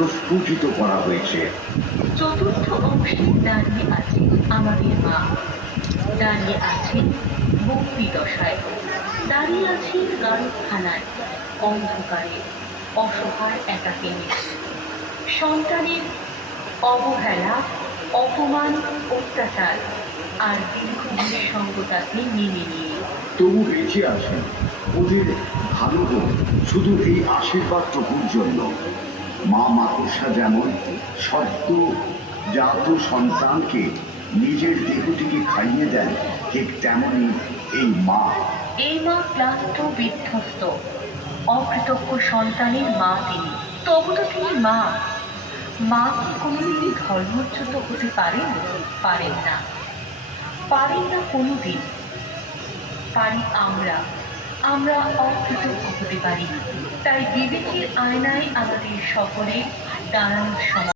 প্রস্ফুটিত করা হয়েছে। চতুর্থ অংশে দাঁড়িয়ে আছে আমাদের মা, দাঁড়িয়ে আছেন বন্দি দশায়, দাঁড়িয়ে আছেন গারদখানায় অন্ধকারে অসহায় একাকিনী। সন্তানের অবহেলা, অপমান, অত্যাচার আর দীর্ঘ নিঃসঙ্গতাকে মেনে নিয়ে তবু বেঁচে আছেন। ওদের ভালো হোক শুধু এই আশীর্বাদটুকুর জন্য। মা মাকড়সা যেমন সদ্য জাত সন্তানকে নিজের দেহটিকে খাইয়ে দেন, ঠিক তেমনি এই মা। এই মা ক্লান্ত, বিধ্বস্ত, অকৃতজ্ঞ সন্তানের মা তিনি। তবু তো তিনি মা। মা কি কোনোদিনই ধর্মচ্যুত হতে পারেন? পারেন না, পারেন না কোনোদিন। পারি আমরা, আমরা অকৃতজ্ঞ হতে পারি। তাই বিবেকের আয়নায় আমাদের সকলে দাঁড়ানোর সময়।